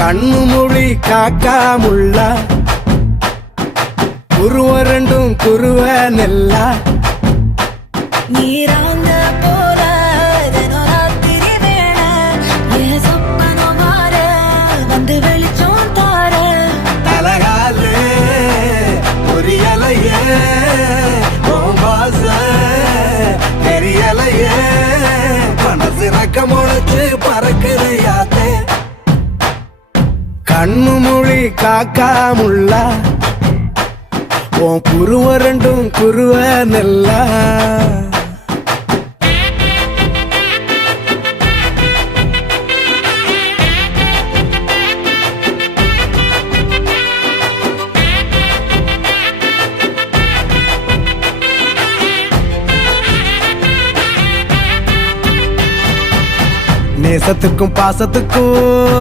கண்ணு மொழி காக்காமுள்ள குருவ ரெண்டும் குருவ நெல்லா நீராங்க போல தினராத்திரி வேண என் சொப்பனம் மாற வந்து வெளிச்சம் தார தலகாலே பொரியலையே ஓம்பாச தெரியலையே மனசு ரக்க முளைச்சு பறக்குறையாத்தே கண்ணு மொழி காக்காமுள்ள உன் குருவ ரெண்டும் குருவ நெல்லா நேசத்துக்கும் பாசத்துக்கும்